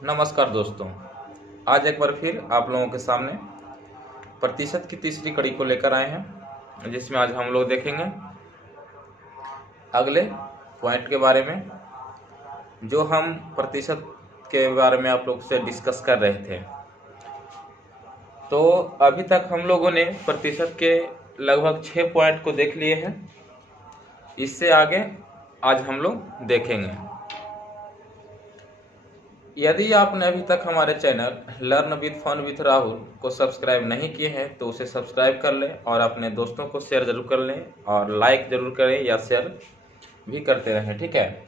नमस्कार दोस्तों। आज एक बार फिर आप लोगों के सामने प्रतिशत की तीसरी कड़ी को लेकर आए हैं, जिसमें आज हम लोग देखेंगे अगले पॉइंट के बारे में जो हम प्रतिशत के बारे में आप लोग से डिस्कस कर रहे थे। तो अभी तक हम लोगों ने प्रतिशत के लगभग 6 पॉइंट को देख लिए हैं। इससे आगे आज हम लोग देखेंगे। यदि आपने अभी तक हमारे channel learn with fun with Rahul को सब्सक्राइब नहीं किए हैं तो उसे सब्सक्राइब कर लें और अपने दोस्तों को शेयर जरूर कर लें और लाइक जरूर करें या शेयर भी करते रहें। ठीक है,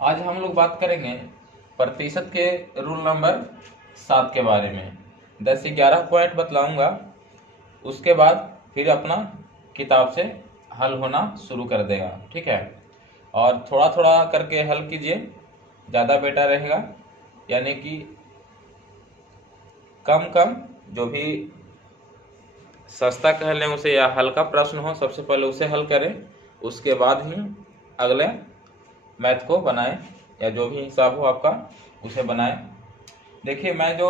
आज हम लोग बात करेंगे प्रतिशत के रूल नंबर 7 के बारे में। 10 से 11 पॉइंट बतलाऊंगा, उसके बाद फिर अपना किताब से हल होना शुरू कर देगा। ठीक है, और थोड़ा थोड़ा करके हल कीजिए, ज़्यादा बेटर रहेगा। यानी कि कम कम जो भी सस्ता कह लें उसे या हल्का प्रश्न हो सबसे पहले उसे हल करें, उसके बाद ही अगले मैथ को बनाएं या जो भी हिसाब हो आपका उसे बनाएं। देखिए, मैं जो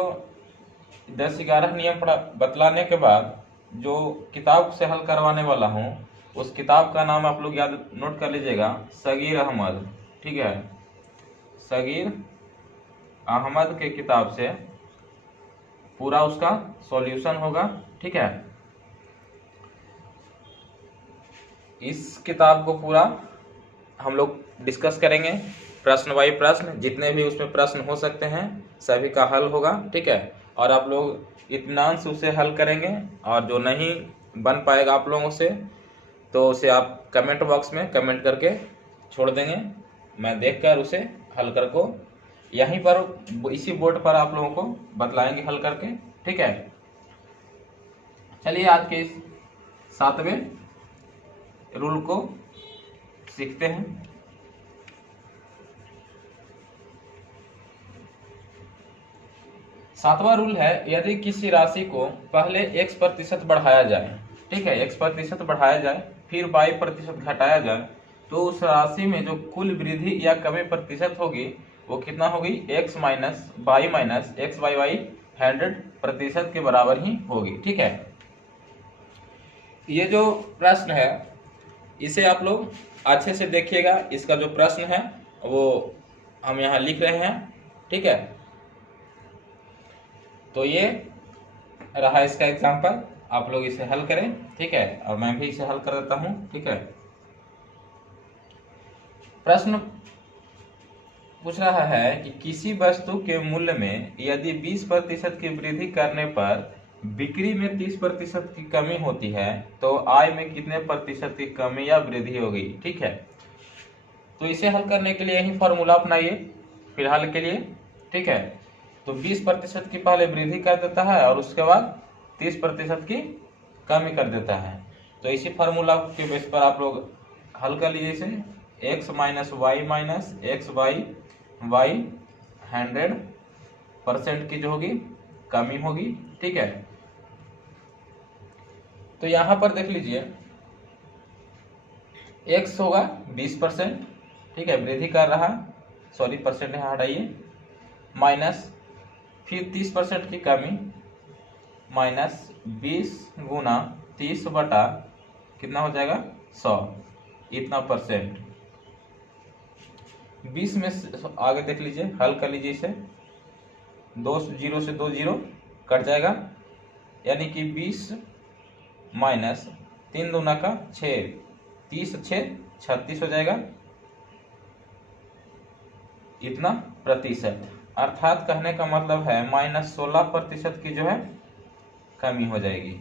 10-11 नियम बतलाने के बाद जो किताब से हल करवाने वाला हूँ उस किताब का नाम आप लोग याद नोट कर लीजिएगा, सगीर अहमद। ठीक है, सगीर अहमद के किताब से पूरा उसका सॉल्यूशन होगा। ठीक है, इस किताब को पूरा हम लोग डिस्कस करेंगे, प्रश्न बाई प्रश्न, जितने भी उसमें प्रश्न हो सकते हैं सभी का हल होगा। ठीक है, और आप लोग इत्मीनान से उसे हल करेंगे और जो नहीं बन पाएगा आप लोगों से तो उसे आप कमेंट बॉक्स में कमेंट करके छोड़ देंगे, मैं देखकर उसे हल कर को यहीं पर इसी बोर्ड पर आप लोगों को बतलाएंगे हल करके। ठीक है, चलिए आज के इस 7वें रूल को सीखते हैं। सातवां रूल है, यदि किसी राशि को पहले x% बढ़ाया जाए, ठीक है, x% बढ़ाया जाए फिर y% घटाया जाए तो उस राशि में जो कुल वृद्धि या कमी प्रतिशत होगी वो कितना होगी, x minus y minus x y y 100% के बराबर ही होगी। ठीक है, ये जो प्रश्न है इसे आप लोग अच्छे से देखिएगा। इसका जो प्रश्न है वो हम यहाँ लिख रहे हैं। ठीक है, तो ये रहा इसका एग्जाम्पल, आप लोग इसे हल करें। ठीक है, और मैं भी इसे हल कर देता हूं। ठीक है, प्रश्न पूछ रहा है कि किसी वस्तु के मूल्य में यदि 20% की वृद्धि करने पर बिक्री में 30% की कमी होती है तो आय में कितने प्रतिशत की कमी या वृद्धि होगी। ठीक है, तो इसे हल करने के लिए यही फॉर्मूला अपनाइए फिलहाल के लिए। ठीक है, तो 20% की पहले वृद्धि कर देता है और उसके बाद 30% की कमी कर देता है। तो इसी फार्मूला के बेस पर आप लोग हल कर लीजिए इसे, x minus x by y 100% की जो होगी कमी होगी। ठीक है, तो यहां पर देख लीजिए x होगा 20%, ठीक है, वृद्धि कर रहा, सॉरी परसेंट यहाँ हटाइए, माइनस फिर 30% की कमी माइनस 20 गुना 30 बटा कितना हो जाएगा 100, इतना परसेंट। 20 में आगे देख लीजिए, हल कर लीजिए इसे, 2 जीरो से 2 जीरो कट जाएगा, यानी कि 20 माइनस 3 दूना का 6, 30 6 36 हो जाएगा, इतना प्रतिशत। अर्थात कहने का मतलब है -16% की जो है कमी हो जाएगी।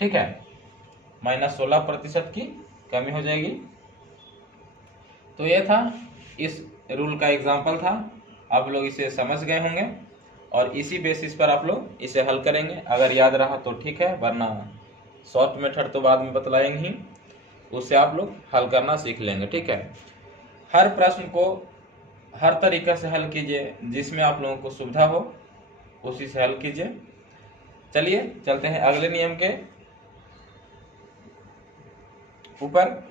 ठीक है, -16% की कमी हो जाएगी। तो ये था, इस रूल का एग्जाम्पल था, आप लोग इसे समझ गए होंगे और इसी बेसिस पर आप लोग इसे हल करेंगे। अगर याद रहा तो ठीक है, वरना शॉर्ट मेथड तो बाद में बतलाएंगे ही, उससे आप लोग हल करना सीख लेंगे। ठीक है, हर प्रश्न को हर तरीका से हल कीजिए, जिसमें आप लोगों को सुविधा हो उसी से हल कीजिए। चलिए चलते हैं अगले नियम के ऊपर।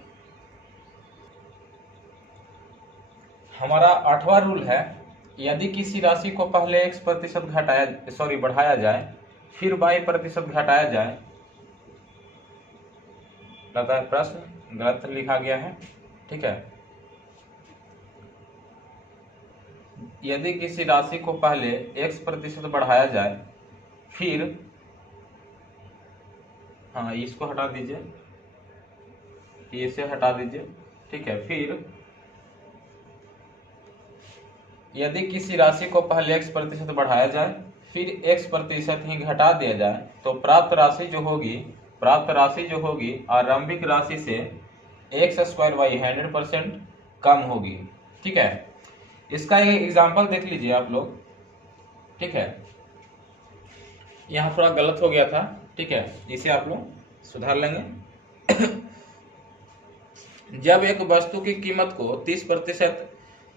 हमारा 8वां रूल है, यदि किसी राशि को पहले x% बढ़ाया जाए, फिर y% घटाया जाए, लगता है प्रश्न गलत लिखा गया है, ठीक है। यदि किसी राशि को पहले x% बढ़ाया जाए, फिर, हाँ इसको हटा दीजिए, इसे हटा दीजिए, ठीक है। फिर यदि किसी राशि को पहले x% बढ़ाया जाए, फिर x% ही घटा दिया जाए, तो प्राप्त राशि जो होगी आरंभिक राशि से x² 100% कम होगी, ठीक है। इसका एक एग्जांपल देख लीजिए आप लोग, ठीक है। यहाँ थोड़ा गलत हो गया था, ठीक है, इसे आप लोग सुधार लेंगे। जब एक वस्तु की कीमत को 30%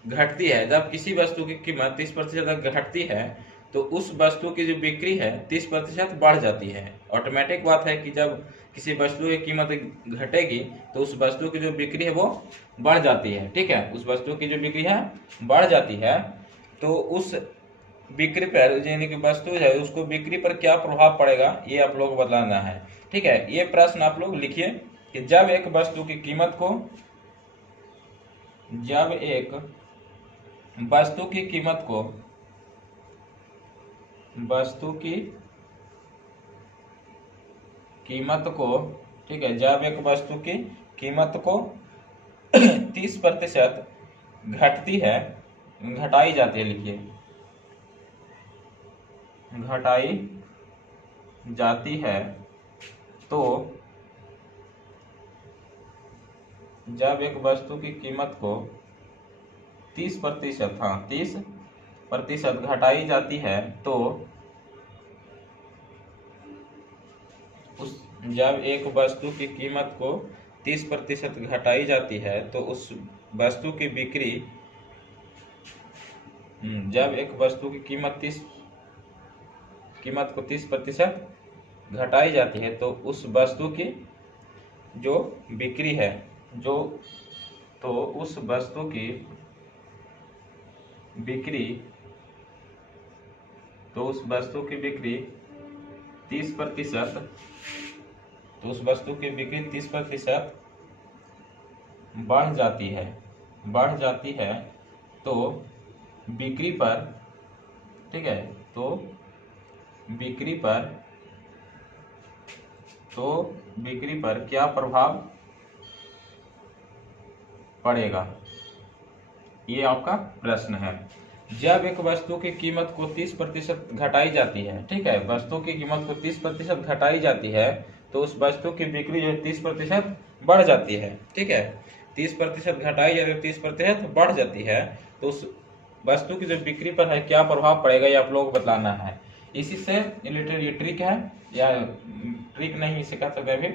घटती है, जब किसी वस्तु की कीमत 30% घटती है, तो उस वस्तु की जो बिक्री है 30% बढ़ जाती है। ऑटोमेटिक बात है कि जब किसी वस्तु की कीमत घटेगी तो उस वस्तु की जो बिक्री है वो बढ़ जाती है, ठीक है। उस वस्तु की जो बिक्री है बढ़ जाती है, तो उस बिक्री पर, यानी कि वस्तु है, उसको बिक्री पर क्या प्रभाव पड़ेगा ये आप लोग को बतलाना है, ठीक है। ये प्रश्न आप लोग लिखिए कि जब एक वस्तु की कीमत को, ठीक है, जब एक वस्तु की कीमत को 30% घटती है, घटाई जाती है, लिखिए घटाई जाती है, तो जब एक वस्तु की कीमत को 30% घटाई जाती है, तो जब एक वस्तु की कीमत को 30% घटाई जाती है, तो उस वस्तु की बिक्री, जब एक वस्तु की कीमत को 30% घटाई जाती है, तो उस वस्तु की जो बिक्री है, तो उस वस्तु की बिक्री 30%, तो उस वस्तु की बिक्री 30% बढ़ जाती है, तो बिक्री पर, ठीक है, तो बिक्री पर क्या प्रभाव पड़ेगा, ये आपका प्रश्न है। जब एक वस्तु की कीमत को 30% घटाई जाती है, ठीक है, वस्तु की कीमत को 30% घटाई जाती है, तो उस वस्तु की बिक्री जो 30% बढ़ जाती है, ठीक है। 30% घटाई जाती है, 30% बढ़ जाती है, तो उस वस्तु की जो बिक्री पर है क्या प्रभाव पड़ेगा, ये आप लोग को बतलाना है। इसी से रिलेटेड ये ट्रिक है, या ट्रिक नहीं इसे कह सकते अभी,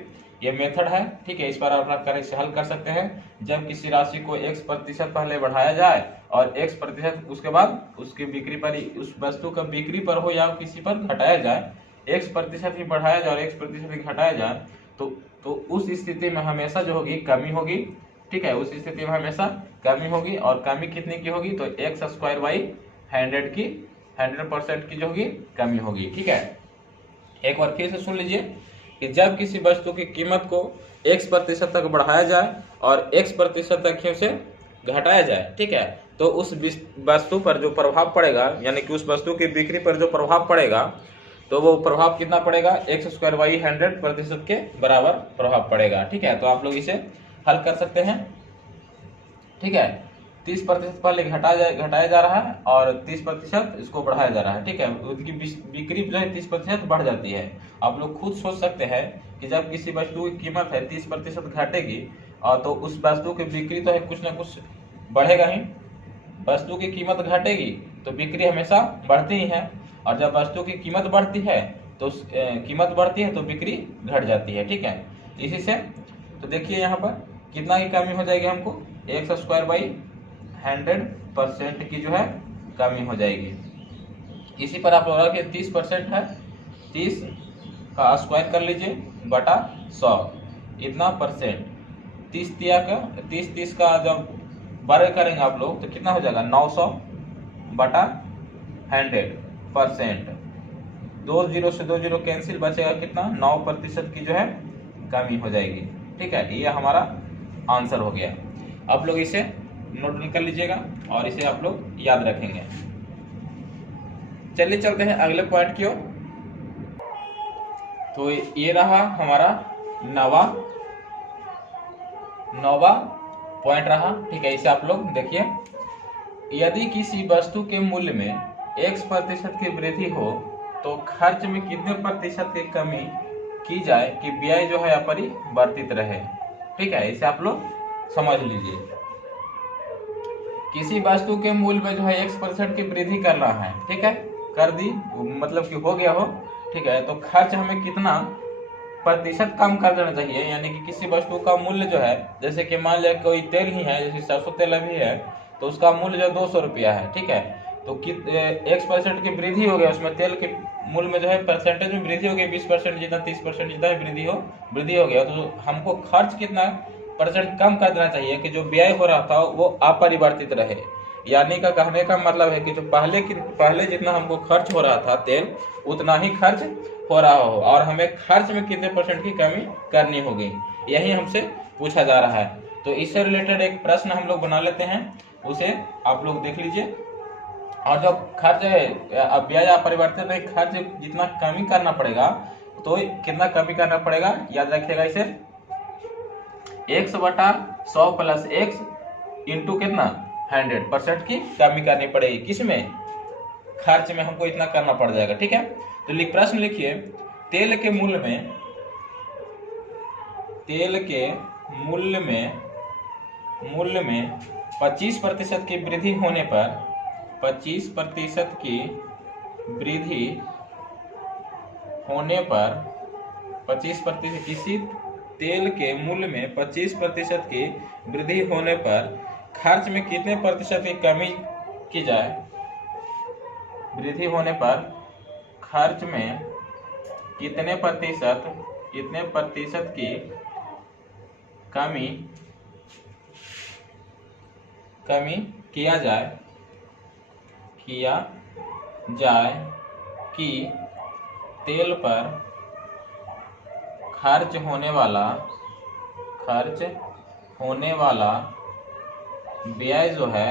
ये मेथड है, ठीक है। इस पर आप अपना से हल कर सकते हैं। जब किसी राशि को x% पहले बढ़ाया जाए और x% उसके बाद उसकी बिक्री पर, उस वस्तु का बिक्री पर हो या किसी पर घटाया जाए, x% ही बढ़ाया जाए और x% ही घटाया जाए, तो उस स्थिति में हमेशा जो होगी कमी होगी, ठीक है। उस स्थिति में हमेशा कमी होगी, और कमी कितने की होगी, तो x² 100% की जो होगी कमी होगी, ठीक है। एक बार फिर से सुन लीजिए कि जब किसी वस्तु की कीमत को x% तक बढ़ाया जाए और x% तक ही उसे घटाया जाए, ठीक है, तो उस वस्तु पर जो प्रभाव पड़ेगा, यानी कि उस वस्तु की बिक्री पर जो प्रभाव पड़ेगा, तो वो प्रभाव कितना पड़ेगा, x² 100% के बराबर प्रभाव पड़ेगा, ठीक है। तो आप लोग इसे हल कर सकते हैं, ठीक है। 30% पहले घटाया जा रहा है और 30% इसको बढ़ाया जा रहा है, ठीक है। उसकी बिक्री जो है 30% बढ़ जाती है। आप लोग खुद सोच सकते हैं कि जब किसी वस्तु की कीमत है 30% घटेगी, और तो उस वस्तु की बिक्री तो है कुछ ना कुछ बढ़ेगा ही। वस्तु की कीमत घटेगी तो बिक्री हमेशा बढ़ती ही है, और जब वस्तु की कीमत बढ़ती है तो बिक्री घट जाती है, ठीक है। इसी से तो देखिए यहाँ पर कितना की कमी हो जाएगी, हमको x² 100% की जो है कमी हो जाएगी। इसी पर आप लोग रखिए 30% है, 30 का स्क्वायर कर लीजिए बटा 100, इतना परसेंट। 30 का जब वर्ग करेंगे आप लोग तो कितना हो जाएगा, 900 बटा 100%। 2 जीरो से 2 जीरो कैंसिल, बचेगा कितना, 9% की जो है कमी हो जाएगी। ठीक है, ये हमारा आंसर हो गया। आप लोग इसे नोट कर लीजिएगा और इसे आप लोग याद रखेंगे। चलिए चलते हैं अगले पॉइंट की ओर। तो ये रहा हमारा नौवा पॉइंट रहा। ठीक है, इसे आप लोग देखिए। यदि किसी वस्तु के मूल्य में x% की वृद्धि हो तो खर्च में कितने प्रतिशत की कमी की जाए कि व्यय जो है अपरिवर्तित रहे। ठीक है, इसे आप लोग समझ लीजिए। किसी वस्तु के मूल्य में जो है x% की वृद्धि करना है, ठीक है, कर दी, मतलब कि हो गया हो। ठीक है, तो खर्च हमें कितना प्रतिशत कम कर देना चाहिए, यानी कि किसी वस्तु का मूल्य जो है, जैसे कि मान लिया कोई तेल ही है, जैसे सरसों तेल अभी है तो उसका मूल्य जो 200 रुपया है। ठीक है, तो x% की वृद्धि हो गया, उसमें तेल के मूल्य में जो है परसेंटेज में वृद्धि हो गई, 20% जितना 30% जितना वृद्धि हो गया, तो हमको खर्च कितना % कम कर देना चाहिए कि जो व्यय हो रहा था वो अपरिवर्तित रहे। यानी का कहने का मतलब है कि जो पहले जितना हमको खर्च हो रहा था तेल, उतना ही खर्च हो रहा हो, और हमें खर्च में कितने % की कमी करनी होगी, यही हमसे पूछा जा रहा है। तो इससे रिलेटेड एक प्रश्न हम लोग बना लेते हैं, उसे आप लोग देख लीजिए। और जो खर्च है व्यय अपरिवर्तित नहीं, खर्च जितना कमी करना पड़ेगा, तो कितना कमी करना पड़ेगा, याद रखिएगा इसे, x/100 प्लस x इंटू कितना 100% की कमी करनी पड़ेगी। किसमें, खर्च में हमको इतना करना पड़ जाएगा। ठीक है, तो प्रश्न लिखिए, तेल के मूल्य में 25% की वृद्धि होने पर 25% की वृद्धि होने पर 25% किसी तेल के मूल्य में 25% की वृद्धि होने पर खर्च में कितने प्रतिशत की कमी की जाए। वृद्धि होने पर खर्च में कितने प्रतिशत की कमी किया जाए कि तेल पर खर्च होने वाला व्यय जो है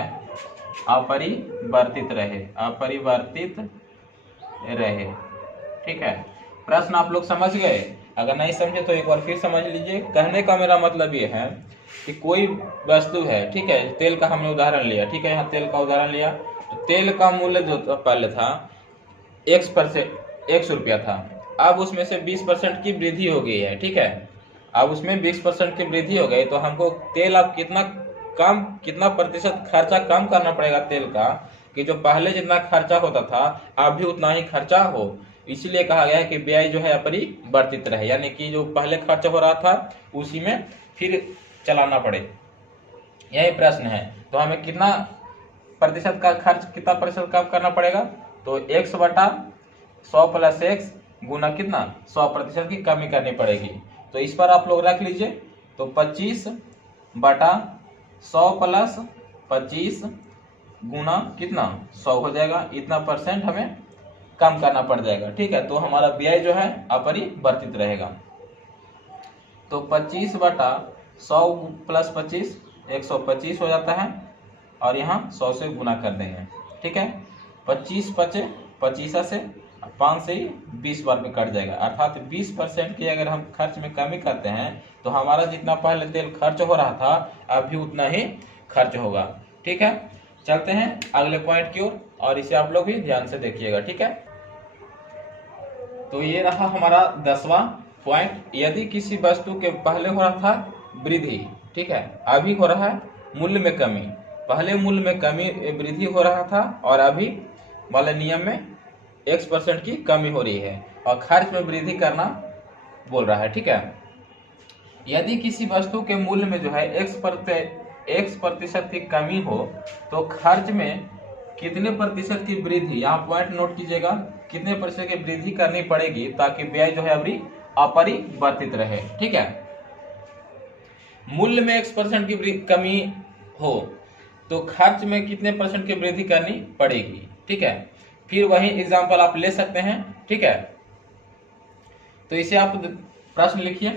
अपरिवर्तित रहे। ठीक है, प्रश्न आप लोग समझ गए? अगर नहीं समझे तो एक बार फिर समझ लीजिए। कहने का मेरा मतलब ये है कि कोई वस्तु है, ठीक है, तेल का हमने उदाहरण लिया, ठीक है, यहाँ तेल का उदाहरण लिया, तो तेल का मूल्य जो पहले था x रुपया था, अब उसमें से 20% की वृद्धि हो गई है। ठीक है, अब उसमें 20% की वृद्धि हो गई, तो हमको तेल अब कितना प्रतिशत खर्चा कम करना पड़ेगा तेल का, कि जो पहले जितना खर्चा होता था अब भी उतना ही खर्चा हो। इसीलिए कहा गया है कि व्यय जो है अपरिवर्तित रहे, यानी कि जो पहले खर्च हो रहा था उसी में फिर चलाना पड़े, यही प्रश्न है। तो हमें कितना प्रतिशत कम करना पड़ेगा, तो x/100 प्लस x गुना कितना 100% की कमी करनी पड़ेगी। तो इस पर आप लोग रख लीजिए, तो 25/100 प्लस 25 गुना कितना 100 हो जाएगा, इतना % हमें कम करना पड़ जाएगा। ठीक है, तो हमारा व्यय जो है अपरिवर्तित रहेगा। तो 25/100 प्लस 25 125 हो जाता है, और यहाँ 100 से गुना कर देंगे। ठीक है, 25 बचे, 25 से 5 से 20 बार में कट जाएगा, अर्थात 20% की अगर हम खर्च में कमी करते हैं तो हमारा जितना पहले तेल खर्च हो रहा था अब भी उतना ही खर्च होगा। ठीक है, चलते हैं अगले पॉइंट की ओर, और इसे आप लोग भी ध्यान से देखिएगा। ठीक है, तो ये रहा हमारा 10वां पॉइंट। यदि किसी वस्तु के पहले हो रहा था वृद्धि, ठीक है, अभी हो रहा है मूल्य में कमी, पहले मूल्य में कमी वृद्धि हो रहा था और अभी वाले नियम में x% की कमी हो रही है, और खर्च में वृद्धि करना बोल रहा है। ठीक है, यदि किसी वस्तु के मूल्य में जो है x% की कमी हो तो खर्च में कितने प्रतिशत की वृद्धि, यहाँ पॉइंट नोट कीजिएगा, कितने प्रतिशत की वृद्धि करनी पड़ेगी ताकि व्यय जो है अभी अपरिवर्तित रहे। ठीक है, मूल्य में x% की कमी हो तो खर्च में कितने परसेंट की वृद्धि करनी पड़ेगी। ठीक है, फिर वही एग्जाम्पल आप ले सकते हैं। ठीक है, तो इसे आप प्रश्न लिखिए,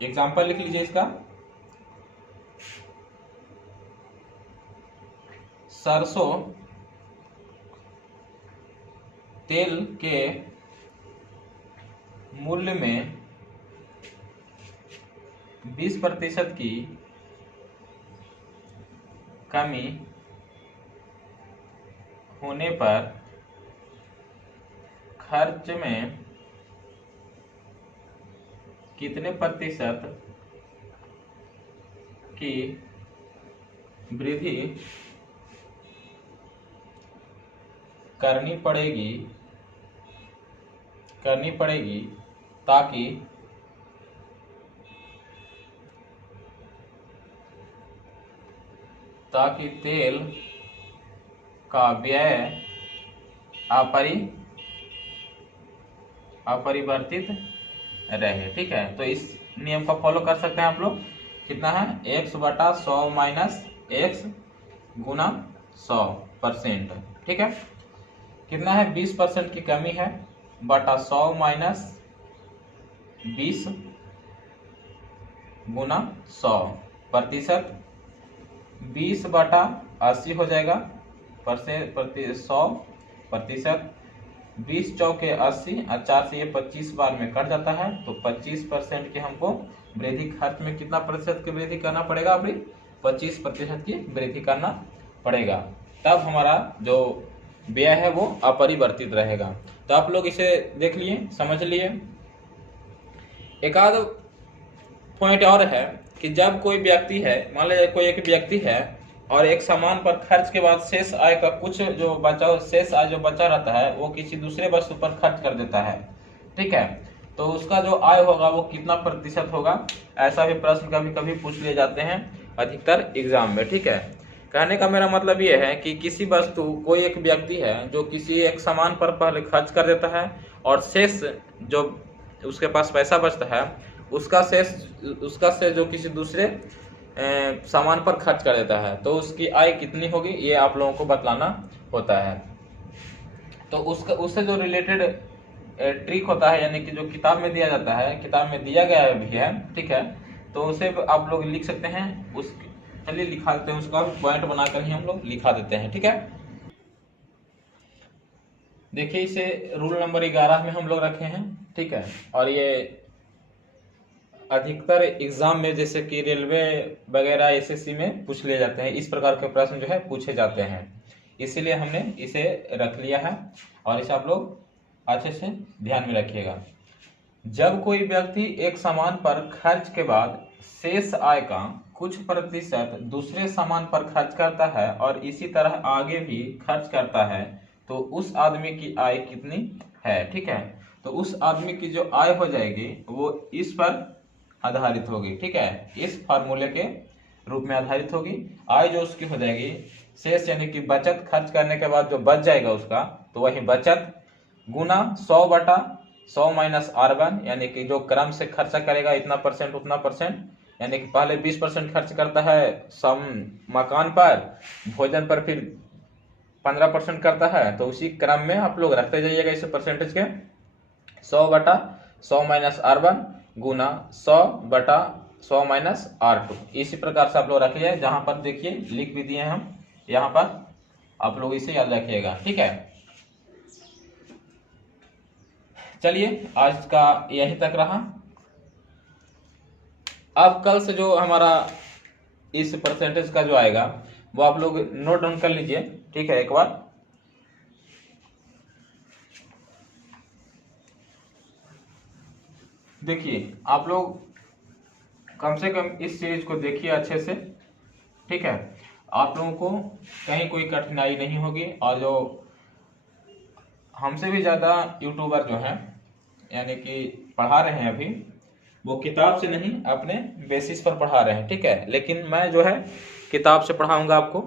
एग्जाम्पल लिख लीजिए इसका। सरसों तेल के मूल्य में 20% की कमी होने पर खर्च में कितने प्रतिशत की वृद्धि करनी पड़ेगी ताकि तेल का व्यय अपरिवर्तित रहे। ठीक है, तो इस नियम का फॉलो कर सकते हैं आप लोग। कितना है, x/100 माइनस x गुना 100%। ठीक है, कितना है, 20% की कमी है बटा 100 माइनस 20 गुना 100%। 20/80 हो जाएगा 100%। 20 चौके 80 और 4 से ये 25 बार में कट जाता है, तो 25% की हमको वृद्धि, खर्च में कितना प्रतिशत की वृद्धि करना पड़ेगा, अभी 25% की वृद्धि करना पड़ेगा, तब हमारा जो व्यय है वो अपरिवर्तित रहेगा। तो आप लोग इसे देख लिए, समझ लिए। एक आध पॉइंट और है कि जब कोई व्यक्ति है, मान लीजिए कोई एक व्यक्ति है और एक सामान पर खर्च के बाद शेष आय का कुछ जो शेष आय जो बचा रहता है वो किसी दूसरे वस्तु पर खर्च कर देता है। ठीक है, तो उसका जो आय होगा वो कितना प्रतिशत होगा, ऐसा भी प्रश्न कभी कभी पूछ लिए जाते हैं अधिकतर एग्जाम में। ठीक है, कहने का मेरा मतलब ये है कि किसी वस्तु, कोई एक व्यक्ति है जो किसी एक सामान पर पहले खर्च कर देता है और शेष जो उसके पास पैसा बचता है उसका शेष जो किसी दूसरे सामान पर खर्च कर देता है, तो उसकी आय कितनी होगी ये आप लोगों को बतलाना होता है। तो उससे जो रिलेटेड ट्रिक होता है, यानी कि जो किताब में दिया जाता है, किताब में दिया गया भी है। ठीक है, तो उसे आप लोग लिख सकते हैं। चलिए लिखा देते हैं, उसका पॉइंट बनाकर ही हम लोग लिखा देते हैं। ठीक है, देखिए इसे रूल नंबर 11 में हम लोग रखे हैं। ठीक है, और ये अधिकतर एग्जाम में जैसे कि रेलवे वगैरह एसएससी में पूछ लिए जाते हैं, इस प्रकार के प्रश्न जो है पूछे जाते हैं, इसीलिए हमने इसे रख लिया है और इसे आप लोग अच्छे से ध्यान में रखिएगा। जब कोई व्यक्ति एक सामान पर खर्च के बाद शेष आय का कुछ प्रतिशत दूसरे सामान पर खर्च करता है और इसी तरह आगे भी खर्च करता है, तो उस आदमी की आय कितनी है। ठीक है, तो उस आदमी की जो आय हो जाएगी वो इस पर आधारित होगी। ठीक है, इस फार्मूले के रूप में आधारित होगी। आय जो उसकी हो जाएगी शेष, यानी कि बचत, खर्च करने के बाद जो बच जाएगा उसका, तो वही बचत गुना 100/100 माइनस R1, यानी कि जो क्रम से खर्चा करेगा इतना परसेंट उतना परसेंट, यानी कि पहले 20% खर्च करता है मकान पर, भोजन पर फिर 15% करता है, तो उसी क्रम में आप लोग रखते जाइएगा इस परसेंटेज के। 100/100 माइनस R1 गुना 100/100 माइनस R2, इसी प्रकार से आप लोग रखिए। जहां पर देखिए लिख भी दिए हम, यहाँ पर आप लोग इसे याद रखिएगा। ठीक है, चलिए आज का यही तक रहा। अब कल से जो हमारा इस परसेंटेज का जो आएगा वो आप लोग नोट डाउन कर लीजिए। ठीक है, एक बार देखिए, आप लोग कम से कम इस सीरीज को देखिए अच्छे से। ठीक है, आप लोगों को कहीं कोई कठिनाई नहीं होगी, और जो हमसे भी ज़्यादा यूट्यूबर जो हैं, यानी कि पढ़ा रहे हैं अभी, वो किताब से नहीं अपने बेसिस पर पढ़ा रहे हैं। ठीक है, लेकिन मैं जो है किताब से पढ़ाऊंगा आपको।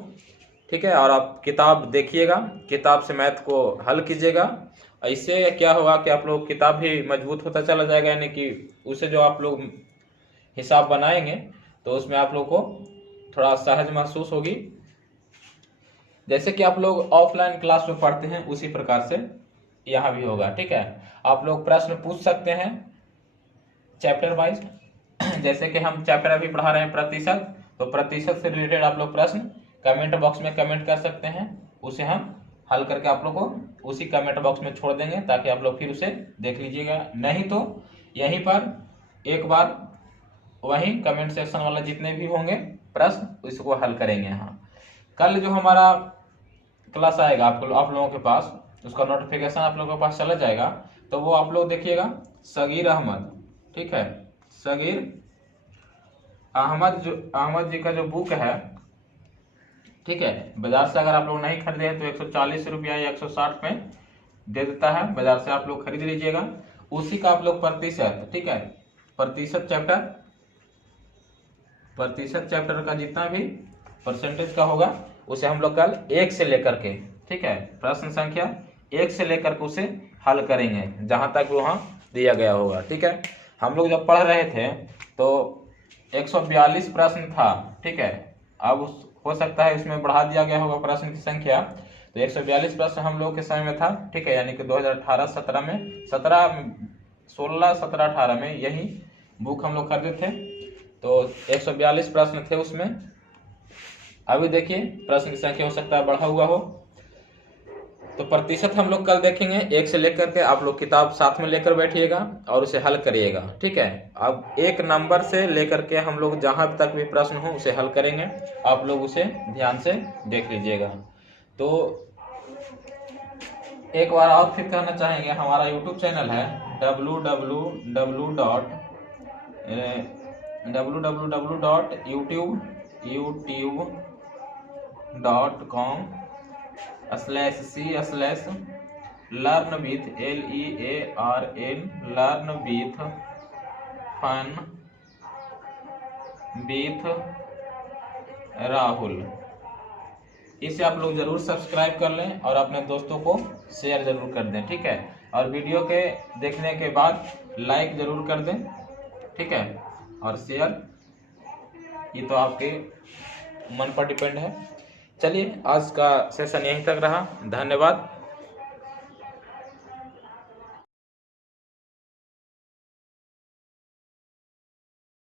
ठीक है, और आप किताब देखिएगा, किताब से मैथ को हल कीजिएगा। इससे क्या होगा कि आप लोग किताब भी मजबूत होता चला जाएगा, यानी कि उसे जो आप लोग हिसाब बनाएंगे तो उसमें आप लोग को थोड़ा सहज महसूस होगी। जैसे कि आप लोग ऑफलाइन क्लास में पढ़ते हैं उसी प्रकार से यहाँ भी होगा। ठीक है, आप लोग प्रश्न पूछ सकते हैं चैप्टर वाइज। जैसे कि हम चैप्टर अभी पढ़ा रहे हैं प्रतिशत, तो प्रतिशत से रिलेटेड आप लोग प्रश्न कमेंट बॉक्स में कमेंट कर सकते हैं, उसे हम हल करके आप लोग को उसी कमेंट बॉक्स में छोड़ देंगे ताकि आप लोग फिर उसे देख लीजिएगा। नहीं तो यहीं पर एक बार वहीं कमेंट सेक्शन वाला जितने भी होंगे प्रश्न इसको हल करेंगे। यहाँ कल जो हमारा क्लास आएगा आप लोगों के पास, उसका नोटिफिकेशन आप लोगों के पास चला जाएगा, तो वो आप लोग देखिएगा सगीर अहमद। ठीक है, सगीर अहमद जी का जो बुक है, ठीक है, बाजार से अगर आप लोग नहीं खरीदे हैं तो 140 रुपया या 160 में दे देता है, बाजार से आप लोग खरीद लीजिएगा। उसी का आप लोग प्रतिशत, ठीक है, प्रतिशत चैप्टर का जितना भी परसेंटेज का होगा उसे हम लोग कल 1 से लेकर के, ठीक है, प्रश्न संख्या 1 से लेकर के उसे हल करेंगे जहां तक वहां दिया गया होगा। ठीक है, हम लोग जब पढ़ रहे थे तो 142 प्रश्न था। ठीक है, अब हो सकता है इसमें बढ़ा दिया गया होगा प्रश्न की संख्या, तो 142 प्रश्न हम लोग के समय में था। ठीक है, यानी कि 2018-17 में 16-17-18 में यही बुक हम लोग खरीदे थे, तो 142 प्रश्न थे उसमें। अभी देखिए प्रश्न की संख्या हो सकता है बढ़ा हुआ हो, तो प्रतिशत हम लोग कल देखेंगे 1 से लेकर के। आप लोग किताब साथ में लेकर बैठिएगा और उसे हल करिएगा। ठीक है, अब 1 नंबर से लेकर के हम लोग जहां तक भी प्रश्न हो उसे हल करेंगे, आप लोग उसे ध्यान से देख लीजिएगा। तो एक बार और फिर कहना चाहेंगे, हमारा यूट्यूब चैनल है www.youtube.com/c/learn with fun with Rahul. इसे आप लोग जरूर सब्सक्राइब कर लें और अपने दोस्तों को शेयर जरूर कर दें। ठीक है, और वीडियो के देखने के बाद लाइक जरूर कर दें। ठीक है, और शेयर ये तो आपके मन पर डिपेंड है। चलिए आज का सेशन यहीं तक रहा, धन्यवाद।